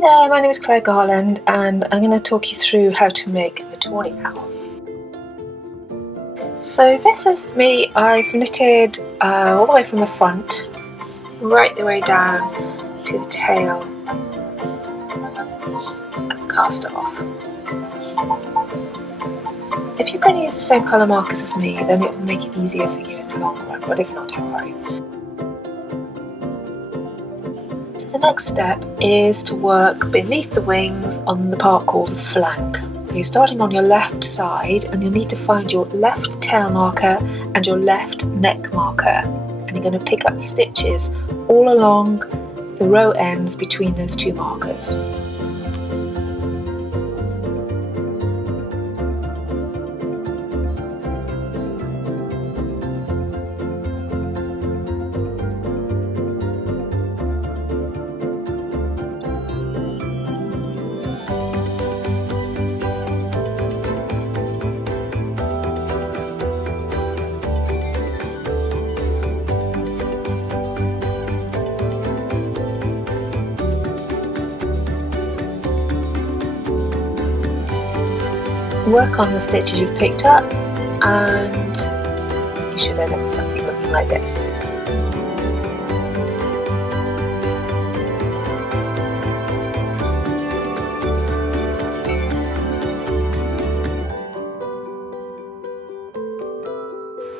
there, my name is Claire Garland and I'm going to talk you through how to make the Tawny owl. So this is me. I've knitted all the way from the front right the way down to the tail and cast it off. If you're going to use the same colour markers as me, then it will make it easier for you in the long run, but if not, don't worry. The next step is to work beneath the wings on the part called the flank. So you're starting on your left side and you'll need to find your left tail marker and your left neck marker, and you're going to pick up stitches all along the row ends between those two markers. Work on the stitches you've picked up and you should end up with something looking like this.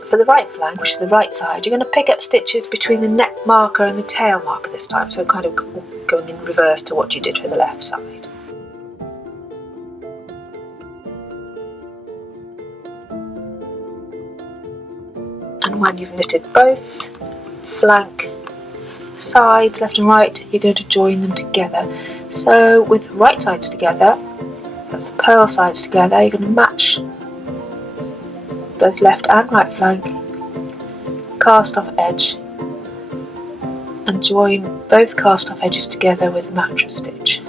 For the right flank, which is the right side, you're going to pick up stitches between the neck marker and the tail marker this time, so kind of going in reverse to what you did for the left side. And when you've knitted both flank sides, left and right, you're going to join them together. So with the right sides together, that's the purl sides together, you're going to match both left and right flank, cast off edge, and join both cast off edges together with a mattress stitch.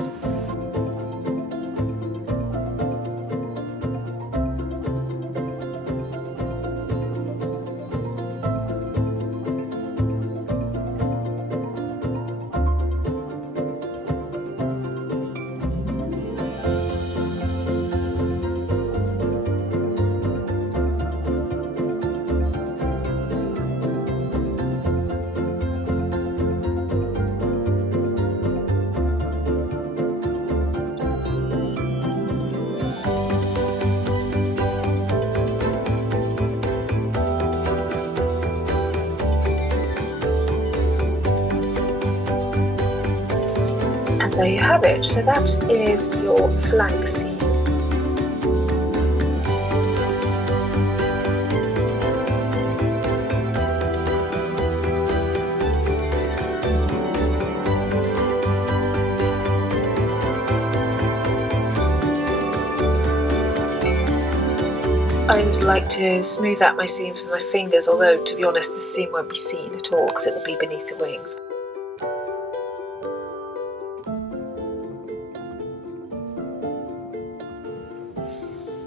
And there you have it. So that is your flank seam. I always like to smooth out my seams with my fingers, although to be honest the seam won't be seen at all because it will be beneath the wings.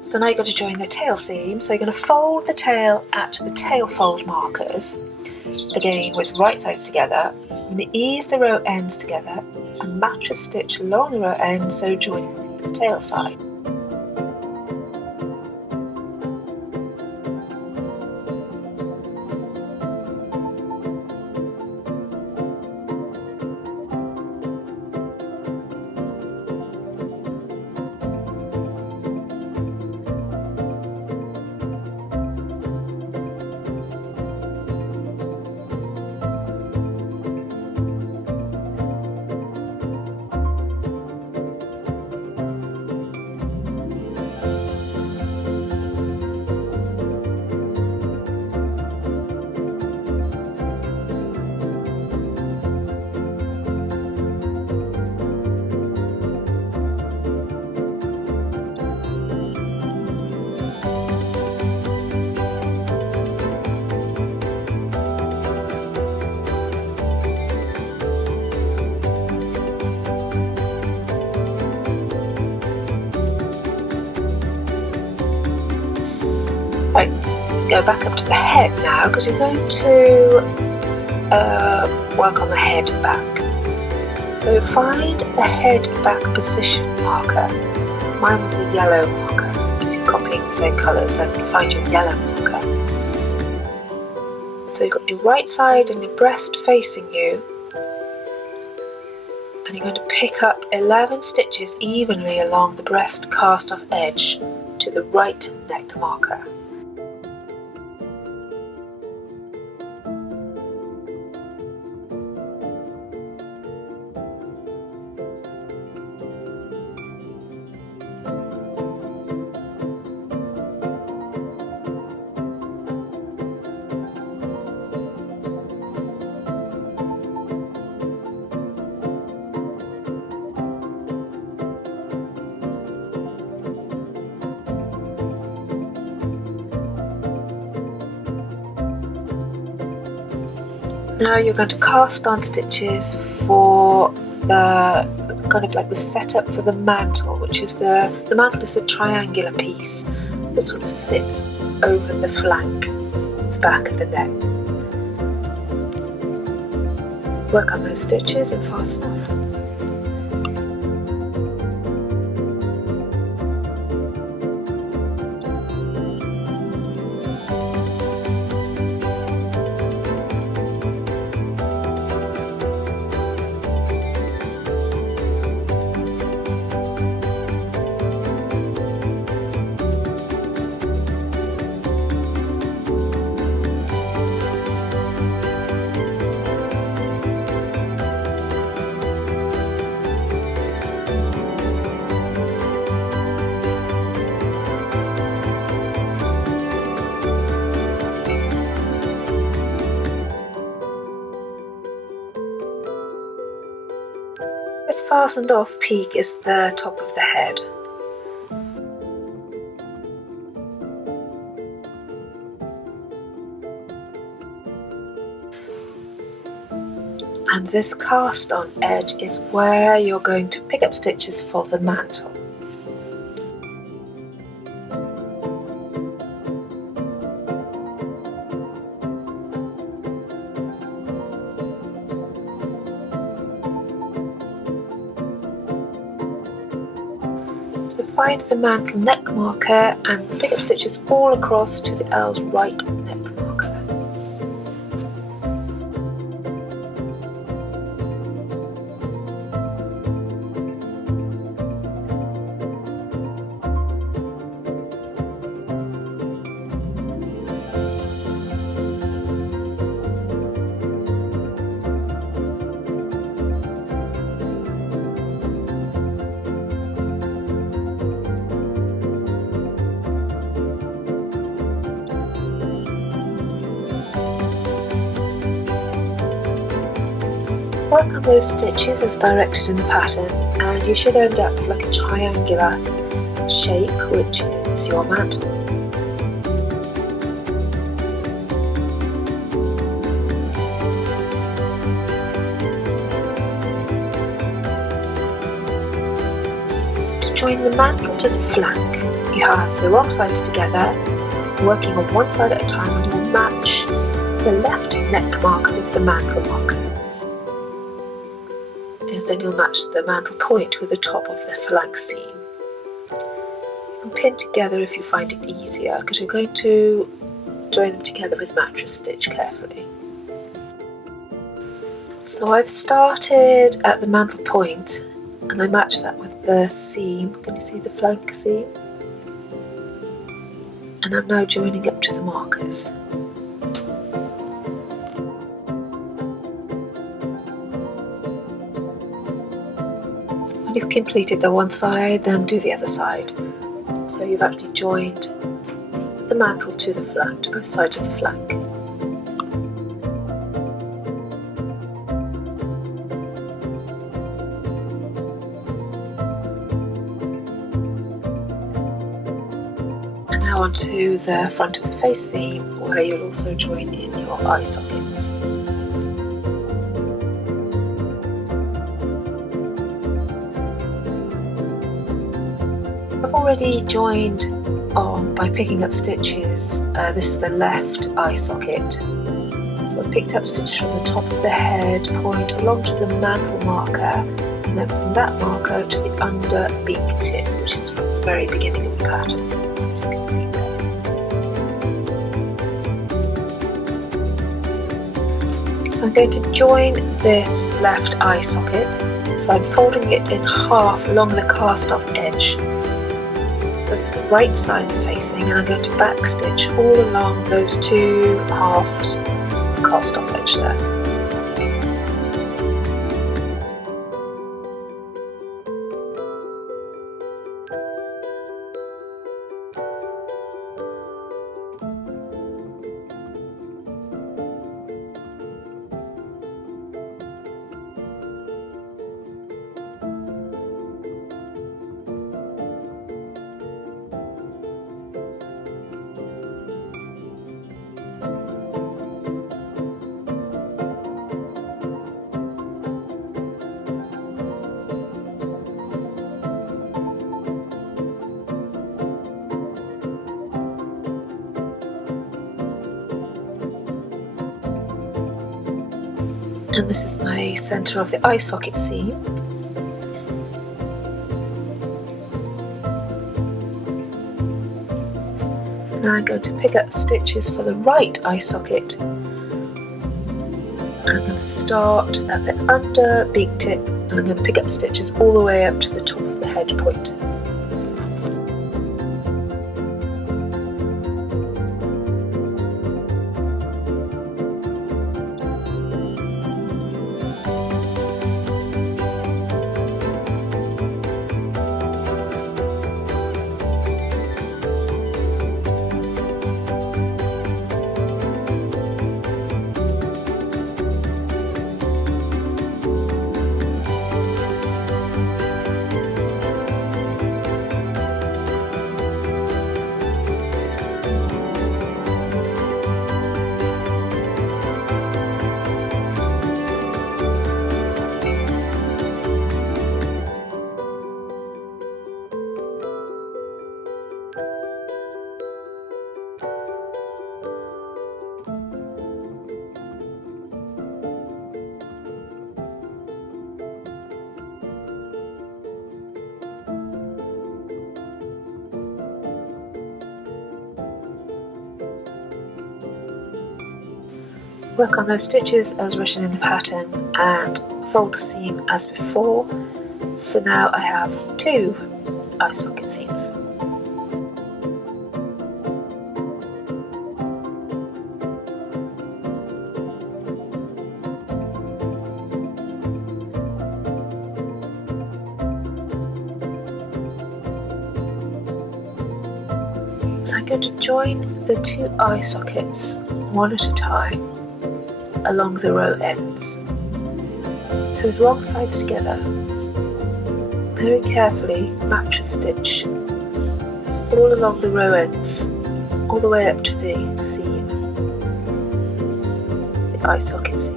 So now you've got to join the tail seam, so you're going to fold the tail at the tail fold markers, again with right sides together. You're going to ease the row ends together and mattress stitch along the row ends, so joining the tail side. Right, go back up to the head now because you're going to work on the head and back. So find the head back position marker. Mine was a yellow marker. If you're copying the same colours, then find your yellow marker. So you've got your right side and your breast facing you, and you're going to pick up 11 stitches evenly along the breast cast off edge to the right neck marker. Now you're going to cast on stitches for the kind of like the setup for the mantle, which is the mantle is the triangular piece that sort of sits over the flank, the back of the neck. Work on those stitches and fasten off. This fastened off peak is the top of the head. And this cast on edge is where you're going to pick up stitches for the mantle. So find the mantle neck marker and pick up stitches all across to the L's right neck marker. Work on those stitches as directed in the pattern, and you should end up with like a triangular shape, which is your mantle. To join the mantle to the flank, you have the wrong sides together, working on one side at a time, and you'll match the left neck marker with the mantle marker. Then you'll match the mantle point with the top of the flank seam. You can pin together if you find it easier, because you're going to join them together with mattress stitch carefully. So I've started at the mantle point and I match that with the seam. Can you see the flank seam? And I'm now joining up to the markers. When you've completed the one side, then do the other side. So you've actually joined the mantle to the flank, to both sides of the flank. And now onto the front of the face seam, where you'll also join in your eye sockets. I've already joined on by picking up stitches. This is the left eye socket. So So I picked up stitches from the top of the head point along to the mantle marker, and then from that marker to the under beak tip, which is from the very beginning of the pattern, as you can see there. So I'm going to join this left eye socket, so I'm folding it in half along the cast off edge, so that the right sides are facing, and I'm going to back stitch all along those two halves cast off edge there. And this is my centre of the eye socket seam. Now I'm going to pick up stitches for the right eye socket, and I'm going to start at the under beak tip, and I'm going to pick up stitches all the way up to the top of the head point. Work on those stitches as written in the pattern and fold the seam as before. So now I have 2 eye socket seams. So I'm going to join the 2 eye sockets one at a time along the row ends. So with wrong sides together, very carefully match a stitch all along the row ends, all the way up to the seam, the eye socket seam.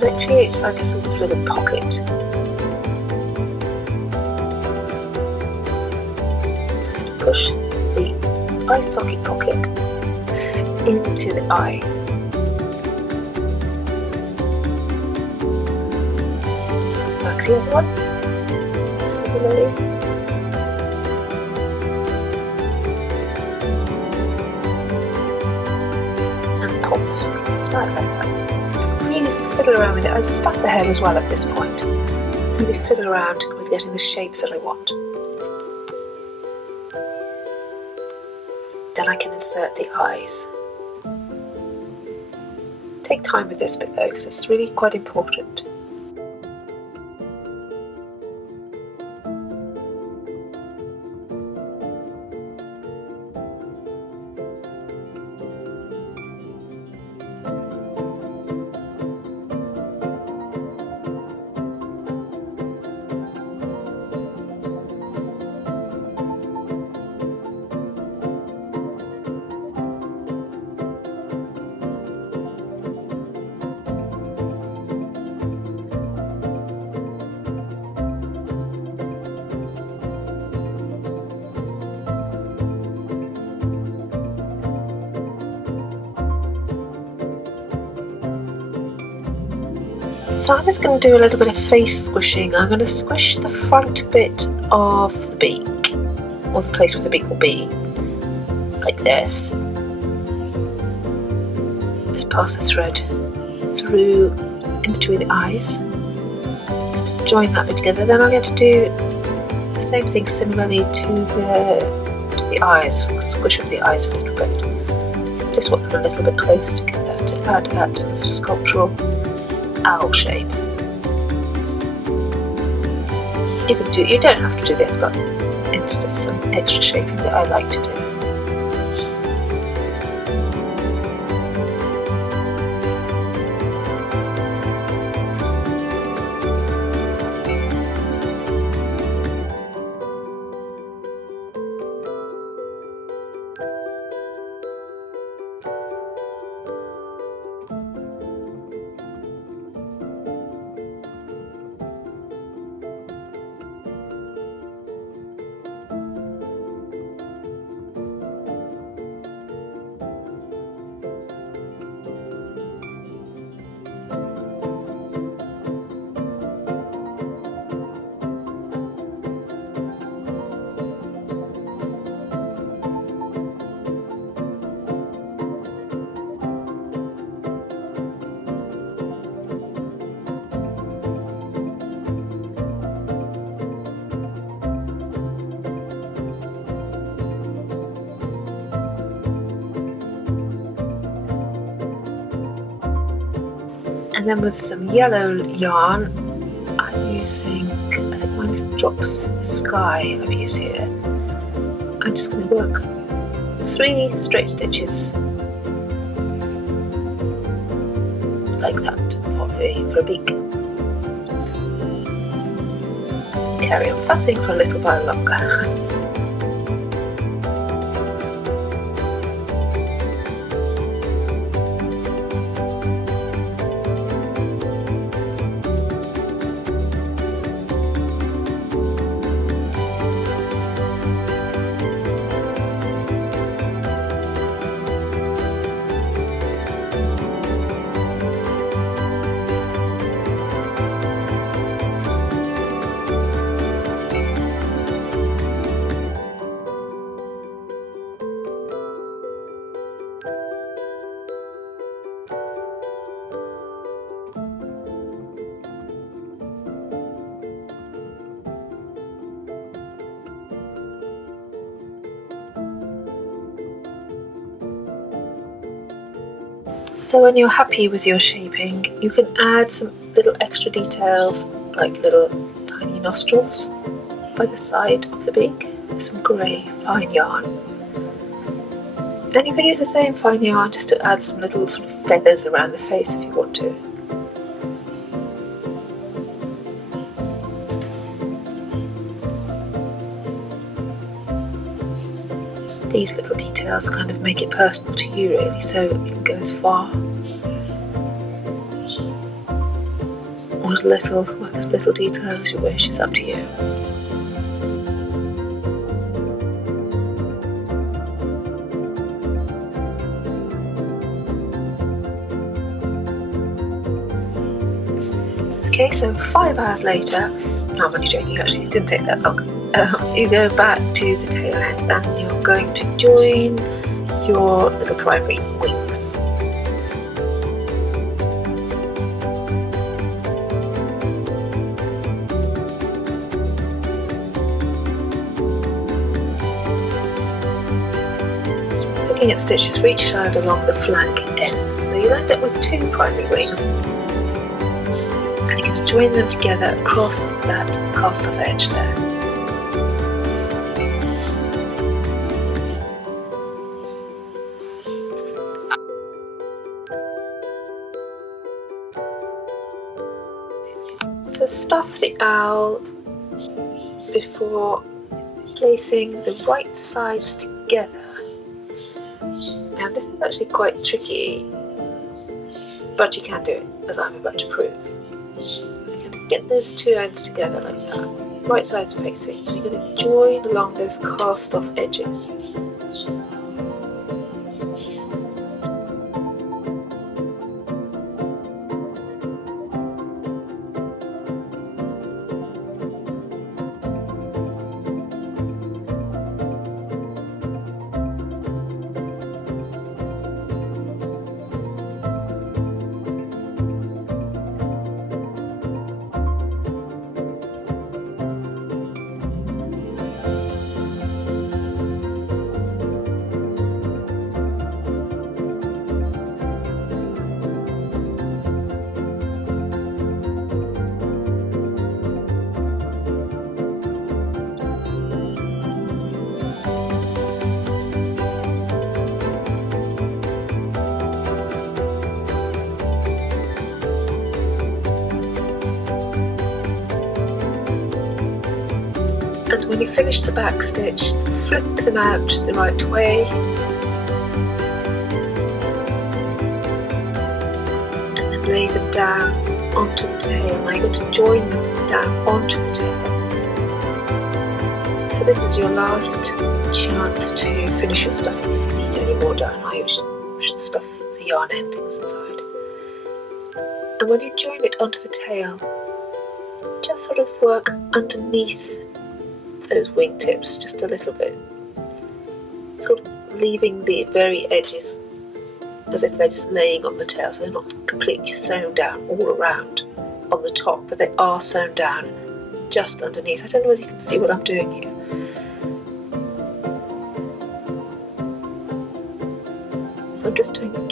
That creates like a sort of little pocket. So I'm going to push the eye socket pocket into the eye. Like the other one, similarly. And pop the socket inside like that. Really fiddle around with it. I stuff the head as well at this point. Really fiddle around with getting the shape that I want. Then I can insert the eyes. Take time with this bit though, because it's really quite important. So I'm just going to do a little bit of face squishing. I'm going to squish the front bit of the beak, or the place where the beak will be, like this. Just pass the thread through in between the eyes. Just join that bit together. Then I'm going to do the same thing similarly to the eyes. Squish up the eyes a little bit. Just want them a little bit closer together to add that sort of sculptural owl shape. You don't have to do this, but it's just some extra shaping that I like to do. And then with some yellow yarn, I'm using, I think mine is Drops Sky I've used here. I'm just going to work 3 straight stitches like that for a beak. Carry on fussing for a little while longer. So when you're happy with your shaping, you can add some little extra details, like little tiny nostrils by the side of the beak, with some grey fine yarn. And you can use the same fine yarn just to add some little sort of feathers around the face if you want to. These little details kind of make it personal to you really, so you can go as far or as little detail as you wish. It's up to you. Okay, so 5 hours later, no, I'm only joking actually, it didn't take that long. You go back to the tail end and you're going to join your little primary wings. So looking at stitches for each side along the flank ends, so you'll end up with 2 primary wings. And you're going to join them together across that cast off edge there. So stuff the owl before placing the right sides together. Now this is actually quite tricky, but you can do it, as I'm about to prove. So you're going to get those 2 ends together like that, right sides facing, and you're going to join along those cast off edges. when you finish the back stitch, flip them out the right way, and then lay them down onto the tail. Now you're going to join them down onto the tail. So this is your last chance to finish your stuffing. If you need any more down, I should stuff the yarn endings inside. And when you join it onto the tail, just sort of work underneath those wingtips just a little bit, sort of leaving the very edges as if they're just laying on the tail, so they're not completely sewn down all around on the top, but they are sewn down just underneath. I don't know whether you can see what I'm doing here. So I'm just doing it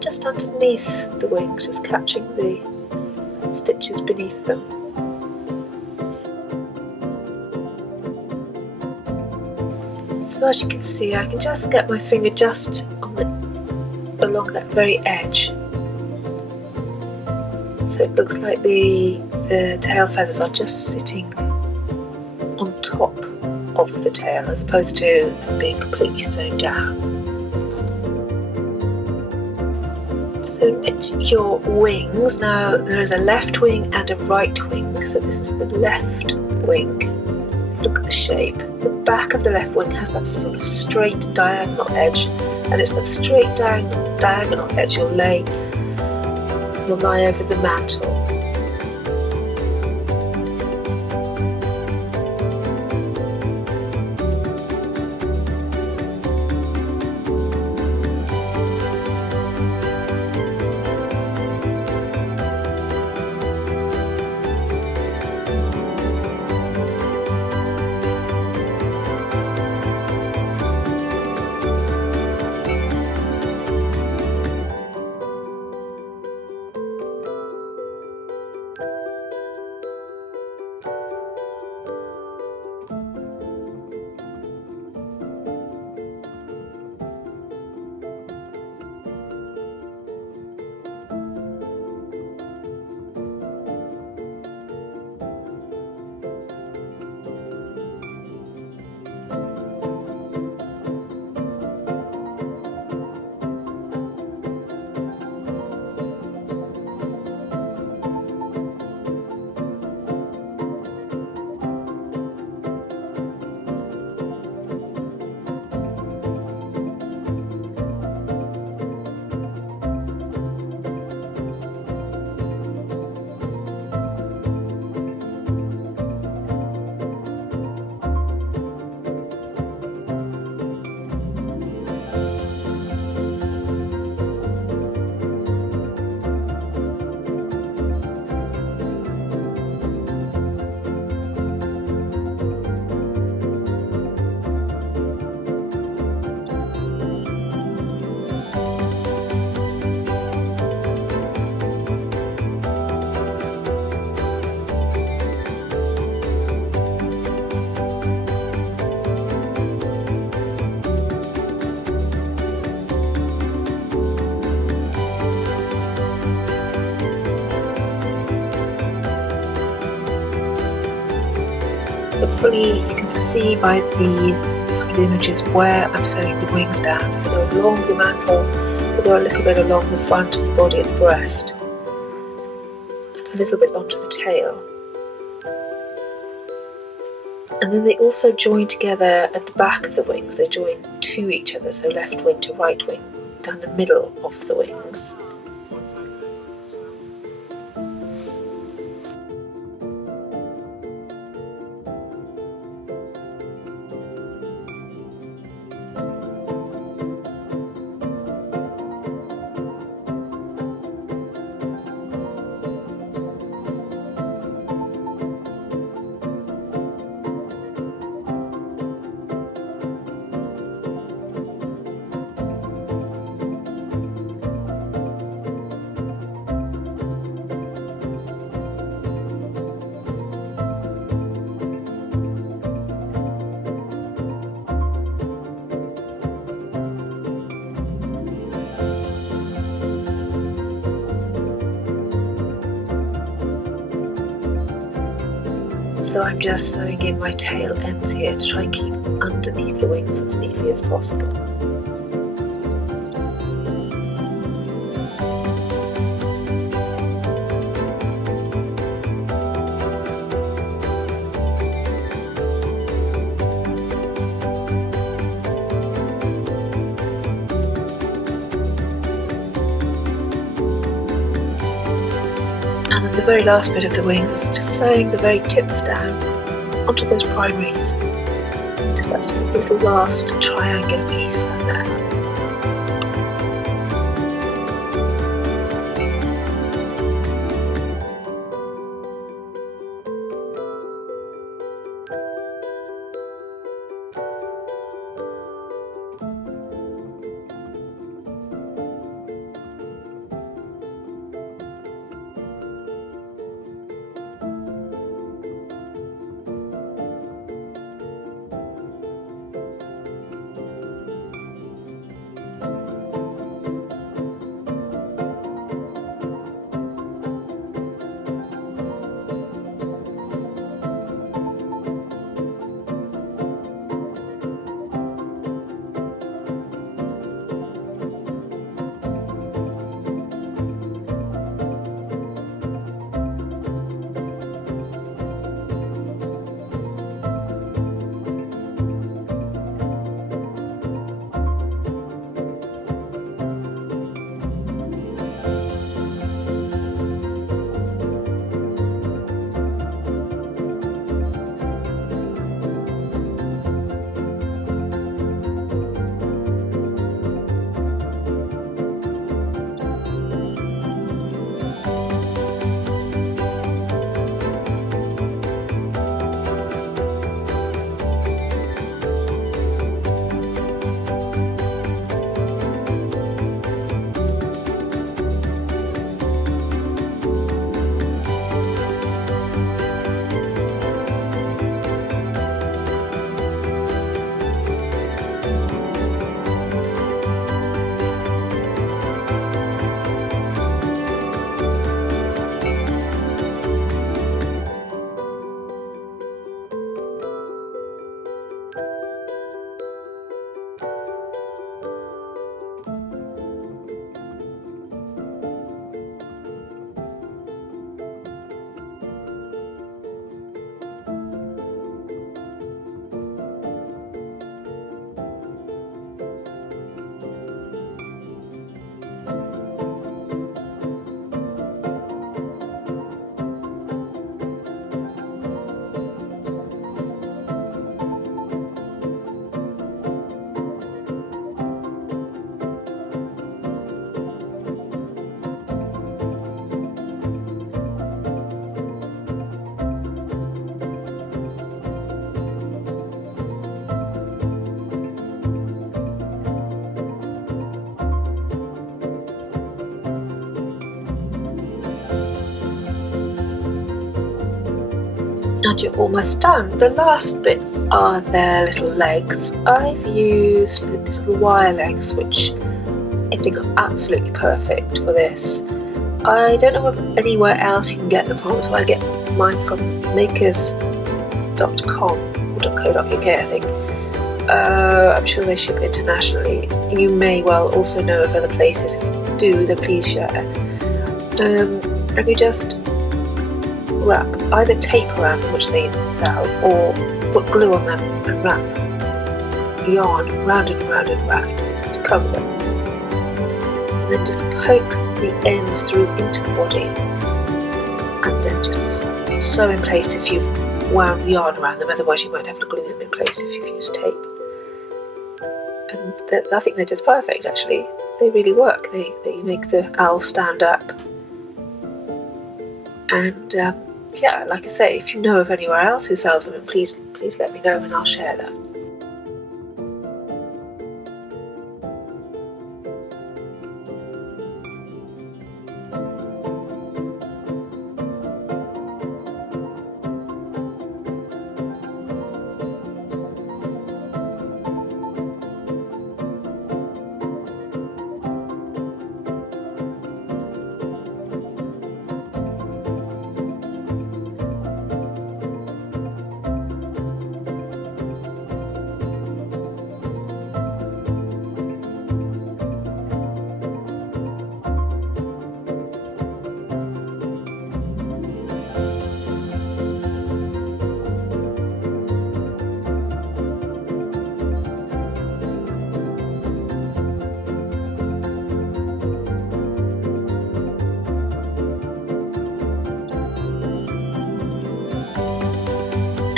just underneath the wings, just catching the stitches beneath them. So as you can see, I can just get my finger just along that very edge. So it looks like the tail feathers are just sitting on top of the tail as opposed to them being completely sewn down. So knit your wings. Now there is a left wing and a right wing. So this is the left wing. Look at the shape. The back of the left wing has that sort of straight diagonal edge, and it's that straight diagonal edge you'll lie over the mantle. Hopefully you can see by these sort of images where I'm sewing the wings down. So they go along the mantle, they go a little bit along the front of the body and the breast, and a little bit onto the tail. And then they also join together at the back of the wings. They join to each other, so left wing to right wing, down the middle of the wings. So I'm just sewing in my tail ends here to try and keep underneath the wings as neatly as possible. And then the very last bit of the wings is just sewing the very tips down onto those primaries. Just that sort of little last triangular piece right there. And you're almost done. The last bit are their little legs. I've used these little wire legs, which I think are absolutely perfect for this. I don't know if anywhere else you can get them from, so I get mine from makers.com or .co.uk, I think. I'm sure they ship internationally. You may well also know of other places. If you do, then please share. And you just wrap either tape around them, which they sell, or put glue on them and wrap yarn round and round and round to cover them. And then just poke the ends through into the body, and then just sew in place if you've wound yarn around them. Otherwise you might have to glue them in place if you've used tape. And I think they're just perfect, actually. They really work. They make the owl stand up. And yeah, like I say, if you know of anywhere else who sells them, please let me know and I'll share that.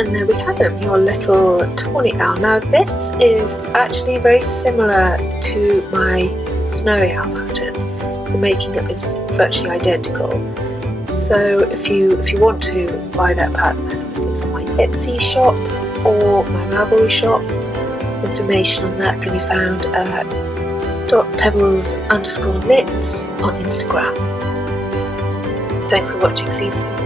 And there we have him, your little tawny owl. Now this is actually very similar to my snowy owl pattern. The making up is virtually identical. So if you want to buy that pattern, it's on my Etsy shop or my Ravelry shop. Information on that can be found at .pebbles_knits on Instagram. Thanks for watching, see you soon.